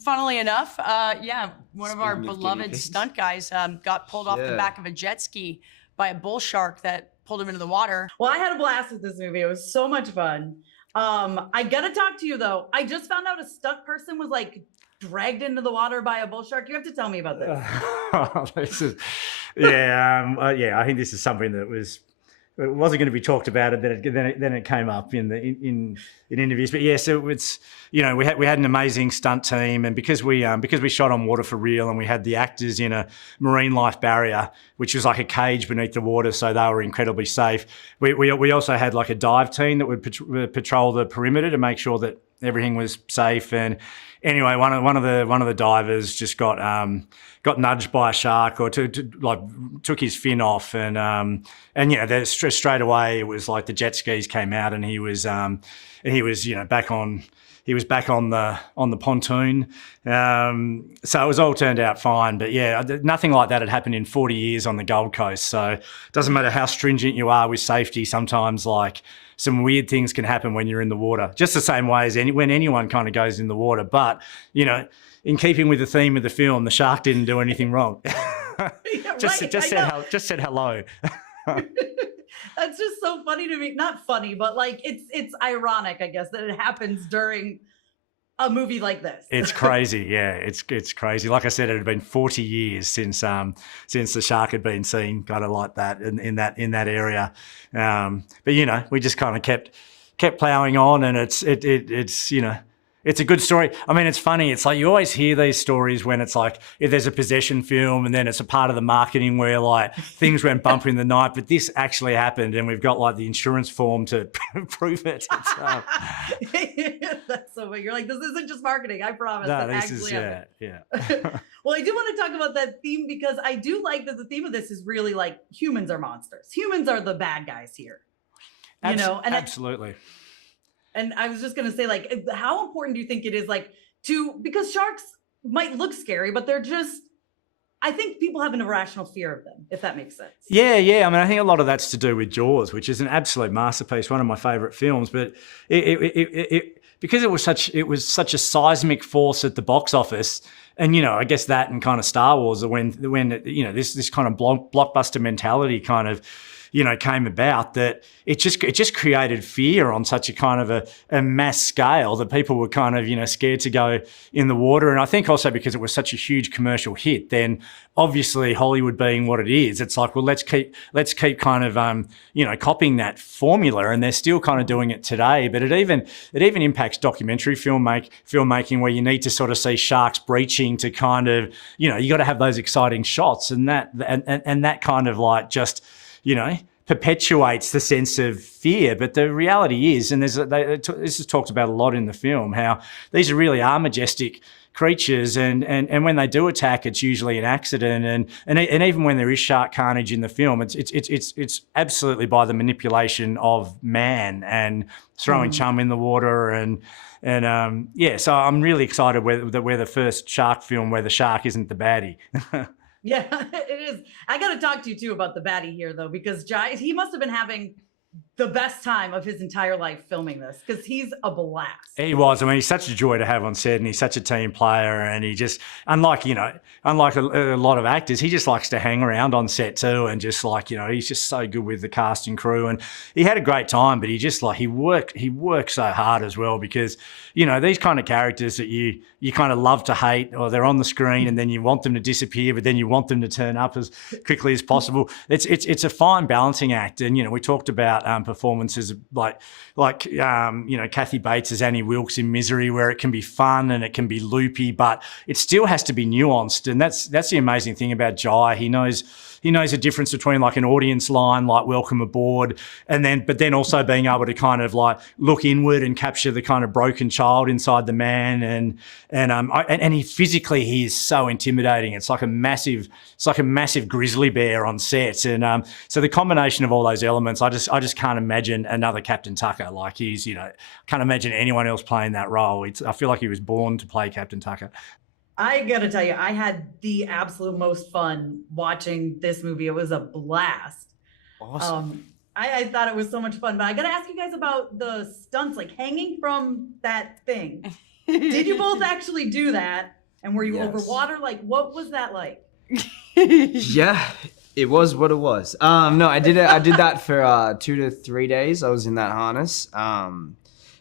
Funnily enough, yeah, one of our beloved stunt guys got pulled off the back of a jet ski by a bull shark that pulled him into the water. Well, I had a blast with this movie. It was so much fun. I gotta talk to you though. I just found out a stuck person was like dragged into the water by a bull shark. You have to tell me about this. I think this is something that it wasn't going to be talked about, and then it came up in interviews. But yeah, so it's, we had an amazing stunt team, and because we shot on water for real, and we had the actors in a marine life barrier, which was like a cage beneath the water, so they were incredibly safe. We also had like a dive team that would patrol the perimeter to make sure that everything was safe. And anyway, one of the divers just got nudged by a shark, or took his fin off, and straight away it was like the jet skis came out, and he was back on the pontoon. So it was all turned out fine. But yeah, nothing like that had happened in 40 years on the Gold Coast. So it doesn't matter how stringent you are with safety, sometimes like some weird things can happen when you're in the water, just the same way as when anyone kind of goes in the water. But, in keeping with the theme of the film, the shark didn't do anything wrong. Just said hello. That's just so funny to me. Not funny, but like it's ironic, I guess, that it happens during a movie like this. It's crazy. Yeah, it's crazy. Like I said, it had been 40 years since the shark had been seen kind of like that in that area. But we just kind of kept plowing on, and it's it's a good story. I mean, it's funny. It's like you always hear these stories when it's like if there's a possession film and then it's a part of the marketing where like things went bump in the night, but this actually happened, and we've got like the insurance form to prove it. That's so funny. You're like, this isn't just marketing. I promise. No, this is yeah. Well, I do want to talk about that theme because I do like that the theme of this is really like humans are monsters. Humans are the bad guys here. And absolutely. And I was just going to say, like, how important do you think it is, like, because sharks might look scary, but they're just, I think people have an irrational fear of them, if that makes sense. Yeah. I mean, I think a lot of that's to do with Jaws, which is an absolute masterpiece, one of my favorite films. But because it was such a seismic force at the box office, and I guess that and kind of Star Wars, when this kind of blockbuster mentality kind of came about, that it just created fear on such a kind of a mass scale that people were kind of scared to go in the water. And I think also because it was such a huge commercial hit, then obviously Hollywood being what it is, it's like, well, let's keep kind of copying that formula, and they're still kind of doing it today. But it even impacts documentary filmmaking, where you need to sort of see sharks breaching to kind of you got to have those exciting shots, and that kind of like just perpetuates the sense of fear. But the reality is, and this is talked about a lot in the film, how these really are majestic creatures, and when they do attack, it's usually an accident, and even when there is shark carnage in the film, it's absolutely by the manipulation of man and throwing chum in the water, and so I'm really excited that we're the first shark film where the shark isn't the baddie. Yeah, it is. I got to talk to you too about the baddie here, though, because Jai, he must have been having the best time of his entire life filming this, because he's a blast. He was. I mean, he's such a joy to have on set, and he's such a team player, and he just, unlike a lot of actors, he just likes to hang around on set too, and just like, he's just so good with the cast and crew, and he had a great time, but he just like, he worked so hard as well, because, these kind of characters that you kind of love to hate, or they're on the screen and then you want them to disappear, but then you want them to turn up as quickly as possible. It's a fine balancing act. And, we talked about performances like Kathy Bates as Annie Wilkes in Misery, where it can be fun and it can be loopy, but it still has to be nuanced. And that's the amazing thing about Jai. He knows the difference between like an audience line like "Welcome Aboard," but then also being able to kind of like look inward and capture the kind of broken child inside the man, and he physically, he is so intimidating. It's like a massive grizzly bear on set, and so the combination of all those elements, I just can't imagine another Captain Tucker. Like can't imagine anyone else playing that role. I feel like he was born to play Captain Tucker. I gotta tell you, I had the absolute most fun watching this movie. It was a blast. Awesome. I thought it was so much fun, but I gotta ask you guys about the stunts, like hanging from that thing. Did you both actually do that? And were you over Yes. water? Like, what was that like? Yeah, it was what it was. No, I did it. I did that for 2 to 3 days. I was in that harness. And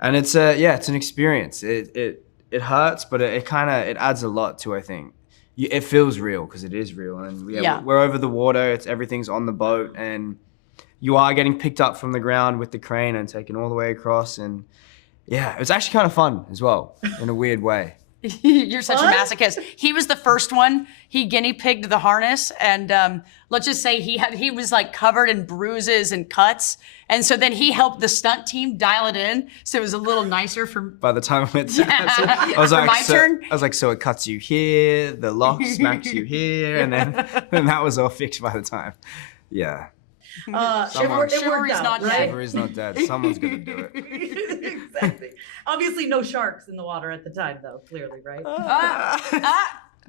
it's it's an experience. It hurts, but it kind of adds a lot to, I think. It feels real because it is real, and we're over the water. Everything's on the boat, and you are getting picked up from the ground with the crane and taken all the way across. And yeah, it was actually kind of fun as well in a weird way. You're such a masochist. He was the first one. He guinea pigged the harness, and let's just say he was like covered in bruises and cuts, and so then he helped the stunt team dial it in, so it was a little nicer for. By the time I went to I was like, my turn. I was like, so it cuts you here, the lock smacks you here, and then that was all fixed by the time. Yeah. It worked out, not right? dead. Chivalry's not dead. Someone's gonna do it. Exactly. Obviously, no sharks in the water at the time, though. Clearly, right?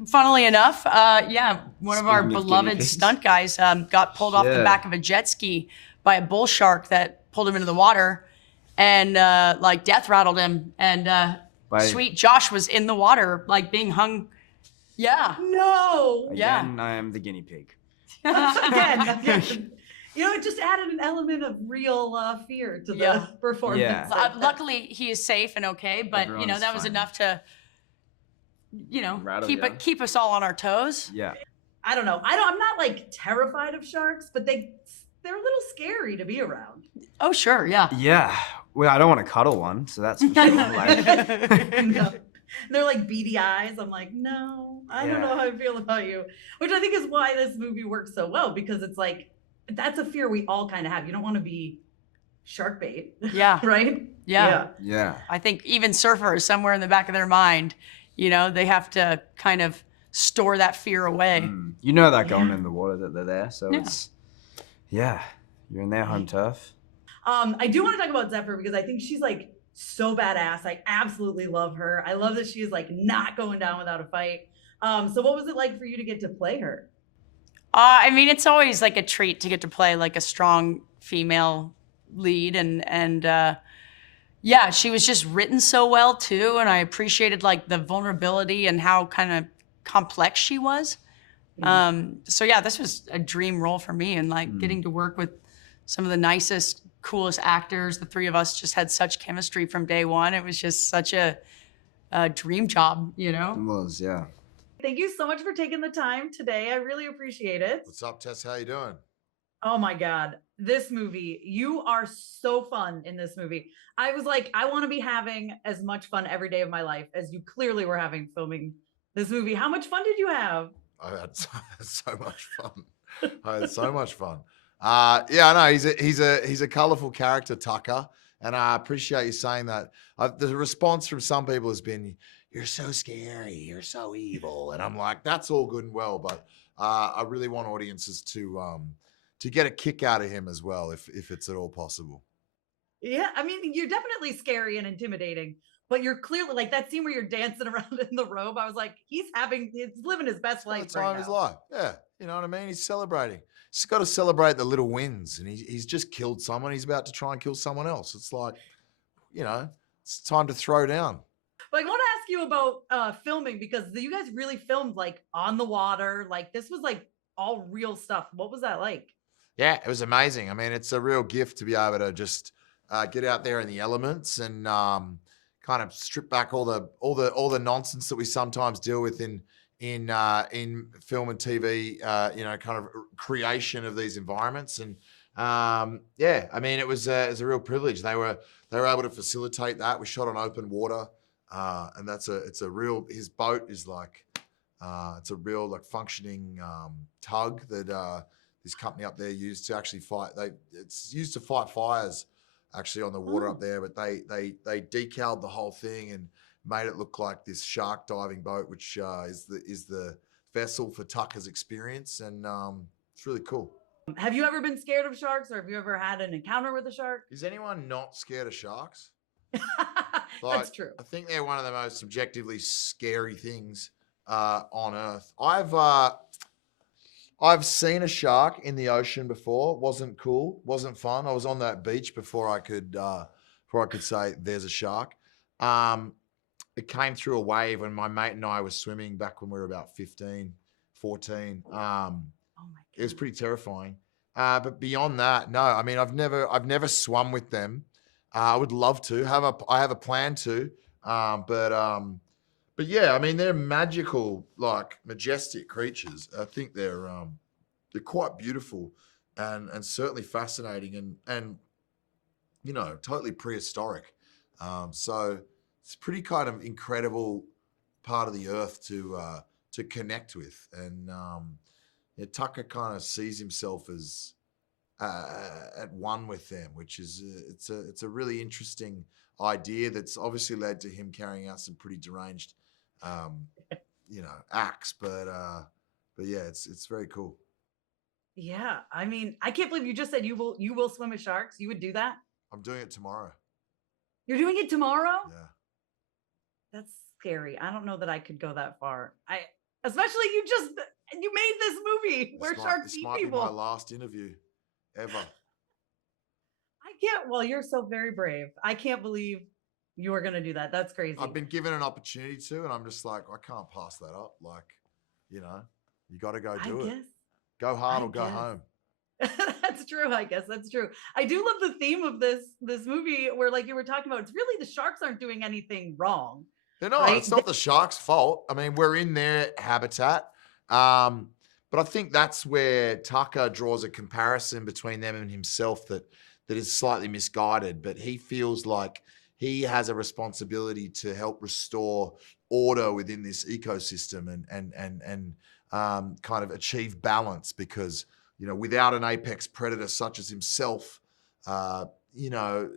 Funnily enough, one of our Speaking of beloved guinea pigs. stunt guys got pulled off the Yeah. back of a jet ski by a bull shark that pulled him into the water, and like death rattled him. And sweet Josh was in the water, like being hung. Yeah. No. Yeah. Again, I am the guinea pig. Again. You know, it just added an element of real fear to Yeah. the performance. Yeah. Luckily, he is safe and okay, but Everyone's that was fine. enough to, Rattle keep ya. keep us all on our toes. Yeah. I don't know. I'm not like terrified of sharks, but they're a little scary to be around. Oh sure, yeah. Yeah. Well, I don't want to cuddle one, so that's for sure. Like, No. They're like beady eyes. I'm like, no, I don't know how I feel about you. Which I think is why this movie works so well, because it's like, that's a fear we all kind of have. You don't want to be shark bait. Yeah. Right? Yeah. yeah. I think even surfers, somewhere in the back of their mind, they have to kind of store that fear away. You know that going in the water that they're there, so Yeah. you're in their home turf. I do want to talk about Zephyr because I think she's like so badass. I absolutely love her. I love that she's like not going down without a fight. So what was it like for you to get to play her? I mean, it's always like a treat to get to play like a strong female lead, and she was just written so well too, and I appreciated like the vulnerability and how kind of complex she was. This was a dream role for me, and like getting to work with some of the nicest, coolest actors. The three of us just had such chemistry from day one. It was just such a dream job, It was, yeah. Thank you so much for taking the time today. I really appreciate it. What's up, Tess? How you doing? Oh my God. This movie, you are so fun in this movie. I was like, I want to be having as much fun every day of my life as you clearly were having filming this movie. How much fun did you have? I had so much fun. I had so much fun. No, he's a colorful character, Tucker, and I appreciate you saying that. The response from some people has been, "You're so scary, you're so evil," and I'm like, that's all good and well, but I really want audiences to get a kick out of him as well, if it's at all possible. Yeah, I mean, you're definitely scary and intimidating, but you're clearly like that scene where you're dancing around in the robe. I was like, he's living his best life It's the time right of his now. life. Yeah, you know what I mean? He's celebrating. He's got to celebrate the little wins, and he's just killed someone. He's about to try and kill someone else. It's like, it's time to throw down. But I want to ask you about filming, because you guys really filmed like on the water. Like this was like all real stuff. What was that like? Yeah, it was amazing. I mean, it's a real gift to be able to just get out there in the elements and kind of strip back all the nonsense that we sometimes deal with in film and TV. Kind of creation of these environments. And I mean, it was a real privilege. They were able to facilitate that. We shot on open water, and his boat is like it's a real like functioning tug that this company up there used to actually fight. It's used to fight fires actually on the water up there, but they decaled the whole thing and made it look like this shark diving boat, which is the vessel for Tucker's experience, and it's really cool. Have you ever been scared of sharks, or have you ever had an encounter with a shark? Is anyone not scared of sharks? That's true. I think they're one of the most subjectively scary things on Earth. I've seen a shark in the ocean before. Wasn't cool. Wasn't fun. I was on that beach before I could say there's a shark. that came through a wave when my mate and I were swimming back when we were about 15, 14. Oh my It was God. pretty terrifying. But beyond that, no. I mean, I've never swum with them. I would love to. I have a plan to. But yeah, I mean, they're magical, like majestic creatures. I think they're quite beautiful and certainly fascinating and you know, totally prehistoric. So it's pretty kind of incredible part of the earth to connect with. And yeah, Tucker kind of sees himself as at one with them, which is it's a really interesting idea that's obviously led to him carrying out some pretty deranged you know, acts. But yeah, it's very cool. Yeah, I mean, I can't believe you just said you will swim with sharks. You would do that? I'm doing it tomorrow. You're doing it tomorrow? Yeah. That's scary. I don't know that I could go that far. Especially you made this movie where sharks eat This might people. be my last interview ever. I can't. Well, you're so very brave. I can't believe you are going to do that. That's crazy. I've been given an opportunity to, and I'm just like, I can't pass that up. Like, you know, you got to go do it. Go hard or go home. That's true. I guess that's true. I do love the theme of this movie where, like you were talking about, it's really the sharks aren't doing anything wrong. They're not. Right? It's not the shark's fault. I mean, we're in their habitat. But I think that's where Tucker draws a comparison between them and himself that is slightly misguided. But he feels like he has a responsibility to help restore order within this ecosystem and kind of achieve balance, because, you know, without an apex predator such as himself, you know,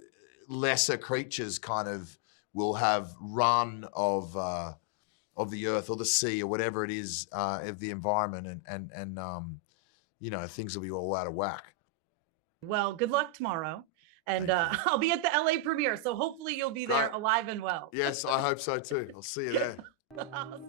lesser creatures kind of will have run of the earth or the sea or whatever it is of the environment, and you know, things will be all out of whack. Well, good luck tomorrow. And Thank you. I'll be at the LA premiere, so hopefully you'll be there Great. alive and well. Yes, I hope so too. I'll see you there. Awesome.